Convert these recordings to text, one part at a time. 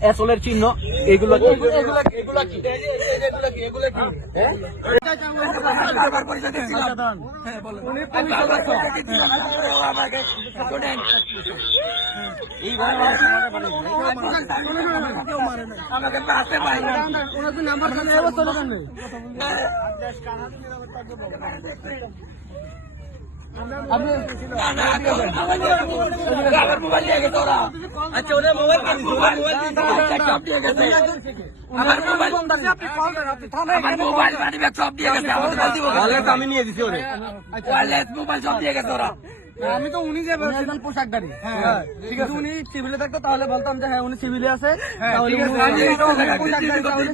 অ্যাসলের চিহ্ন এগুলো আচ্ছা ওরা মোবাইল মোবাইল সব দিয়ে গেছে ওরে। মোবাইল আমি তো উনি যে একজন হ্যাঁ ঠিক আছে উনি সিভিলে থাকতো তাহলে বলতাম যে হ্যাঁ উনি সিভিলে আছে আমি তো উনি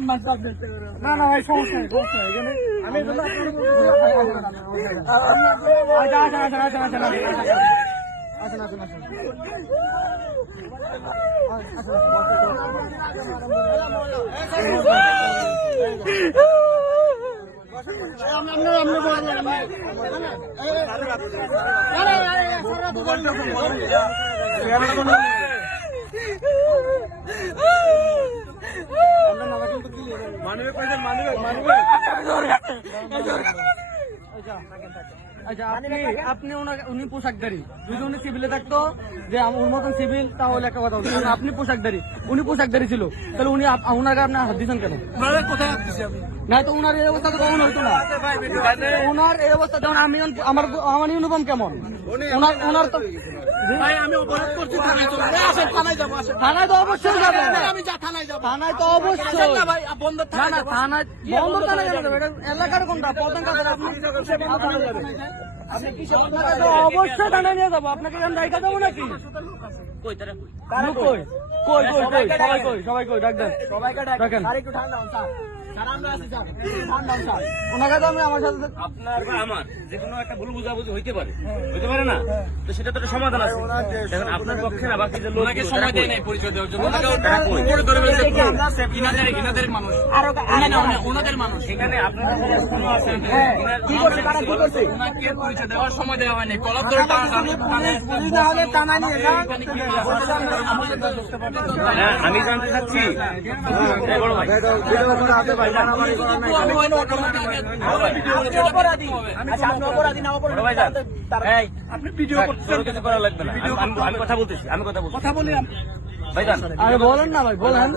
মান। না না ভাই সমস্যা নেই সমস্যা এখানে আমি আচ্ছা আচ্ছা আচ্ছা আচ্ছা আচ্ছা আসেন আসেন আসেন मानवीय मानवीय मानवे। मानवे अच्छा। আচ্ছা আপনি আপনি উনি পোশাকধারী যদি উনি সিভিলে থাকতো যে আমার ওর মতন সিভিল তাহলে একটা কথা কিন্তু আপনি পোশাকধারী উনি পোশাকধারী ছিল তাহলে উনি ওনাকে আপনি হাত দিচ্ছেন কেন কোথায় আসছি আমি না তো ওনার এই অবস্থা তো কখনো হতো না ওনার এই অবস্থা যেমন আমি আমার আমার ইউনিফর্ম কেমন ওনার ওনার তো ভাই আমি অপরাধ করছি থানায় চলে যাব। আসেন থানায় যাব আসেন থানায় তো অবশ্যই যাবে আমি যা থানায় যাব থানায় তো অবশ্যই আসেন না ভাই বন্ধ থানায় না যাব। থানায় বন্ধ থানায় কেন যাবে? এটা এলাকার কোনটা প্রধান আপনি অবশ্যই থানায় নিয়ে যাব। আপনাকে ডাইকা যাব নাকি? কই তারা কই? লোক কই? কই? কই কই সবাই কই সবাই কই ডাক দেন। সবাইকে ডাকেন। ডাকেন। স্যার, একটু ঠান্ডা হন, স্যার। আপনার বা আমার যে কোনো একটা ভুল বুঝাবুঝি হইতে পারে। হইতে পারে না? তো সেটা তো সমাধান আছে। দেখেন আপনার পক্ষে না বাকি যে লোক সময় দেয় নাই পরিচয় দেওয়ার জন্য। তারা ওনাদের মানুষ। এখানে আপনার তারা? ওনাকে পরিচয় দেওয়ার সময় দেওয়া হয়নি। কলম ধরে টানা আমি জানতে চাচ্ছি। আপনি ভিডিও আমি- কথা বলতেছি। আমি কথা বলছি কথা বলি আরে বলেন না ভাই বলেন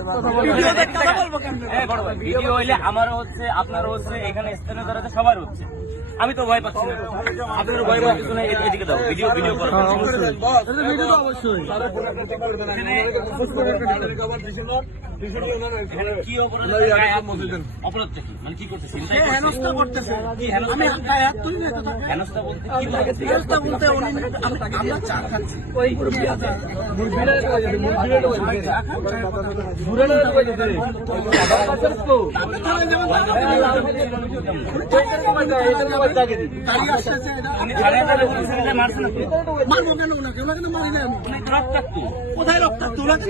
ভিডিও হইলে আমারও হচ্ছে আপনারও হচ্ছে এখানে স্থানীয় যারা সবার হচ্ছে। আমি তো ভয় পাচ্ছি না। আপনার ভয় পাওয়ার কিছু নাই এদিকে- এদিকে দাও ভিডিও ভিডিও করো। অবশ্যই। কি অপরাধ কি? মানে কি করতেছে? হেনস্থা করতেছে? আমি হাত তুলি না হেনস্থা বলতে হেনস্থা বলতে আমরা চা খাচ্ছি। ওই মুরব্বি মারবো কেন ওনাকে ওনাকে তো মারি আমি। কোথায় রক্তাক্ত ওনাকে।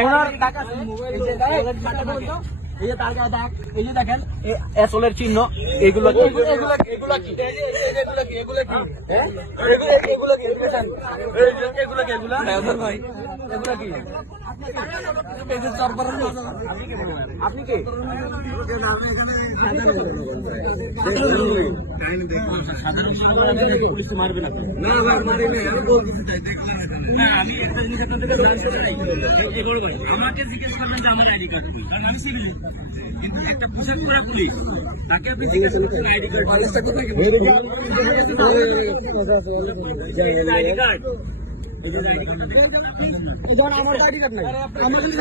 ওনার টাকা এই যে দেখেন, টাকা বলতো, এই যে টাকা দাগ, এই যে দেখেন অ্যাসলের চিহ্ন এগুলো কি এগুলো কি এগুলো কি এগুলো কি এগুলো কি এগুলো কি এগুলো ভাই এগুলো কি আপনি কে? আমাকে জিজ্ঞেস করবেন যে আমার আইডি কার্ড কারণ আমি civil। কিন্তু একটা পোশাক পরা পুলিশ তাকে আপনি জিজ্ঞাসা করছেন আইডি কার্ড? ID card? আমার আইডি কার্ড নাই আমার যদি